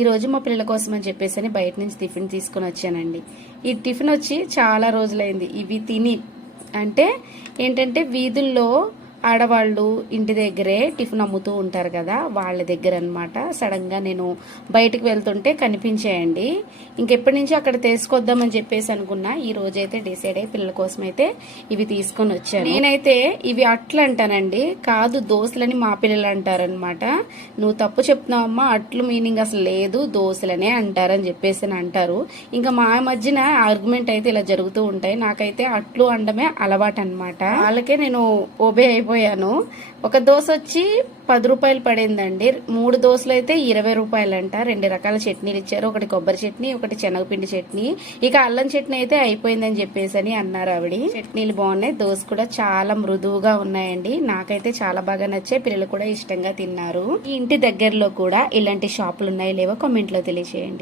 ఈ రోజు మా పిల్లల కోసం అని చెప్పేసి బయట నుంచి టిఫిన్ తీసుకుని వచ్చానండి. ఈ టిఫిన్ వచ్చి చాలా రోజులైంది ఇవి తిని. అంటే ఏంటంటే వీధుల్లో ఆడవాళ్ళు ఇంటి దగ్గరే టిఫిన్ అమ్ముతూ ఉంటారు కదా, వాళ్ళ దగ్గర అనమాట. సడన్గా నేను బయటకు వెళ్తుంటే కనిపించాయండి. ఇంకెప్పటి నుంచో అక్కడ తీసుకొద్దామని చెప్పేసి అనుకున్నా. ఈ రోజైతే డిసైడ్ అయ్యి పిల్లల కోసం అయితే ఇవి తీసుకొని వచ్చాను. నేనైతే ఇవి అట్లు అంటానండి, కాదు దోశలని మా పిల్లలు అంటారనమాట. నువ్వు తప్పు చెప్తున్నావమ్మా, అట్లు మీనింగ్ అసలు లేదు, దోశలనే అంటారని చెప్పేసి అంటారు. ఇంకా మా మధ్యన ఆర్గ్యుమెంట్ అయితే ఇలా జరుగుతూ ఉంటాయి. నాకైతే అట్లు అనడమే అలవాటు అనమాట. వాళ్ళకే నేను ఓబే అయిపోయాను. ఒక దోశ వచ్చి 10 రూపాయలు పడిందండి. 3 దోశలు అయితే 20 రూపాయలు అంట. 2 రకాల చట్నీలు ఇచ్చారు, ఒకటి కొబ్బరి చట్నీ, ఒకటి శనగపిండి చట్నీ. ఇక అల్లం చట్నీ అయితే అయిపోయిందని చెప్పేసి అని అన్నారు ఆవిడ. చట్నీలు బాగున్నాయి, దోశ కూడా చాలా మృదువుగా ఉన్నాయండి. నాకైతే చాలా బాగా నచ్చాయి, పిల్లలు కూడా ఇష్టంగా తిన్నారు. ఈ ఇంటి దగ్గరలో కూడా ఇలాంటి షాపులు ఉన్నాయో లేవో కామెంట్ లో తెలియజేయండి.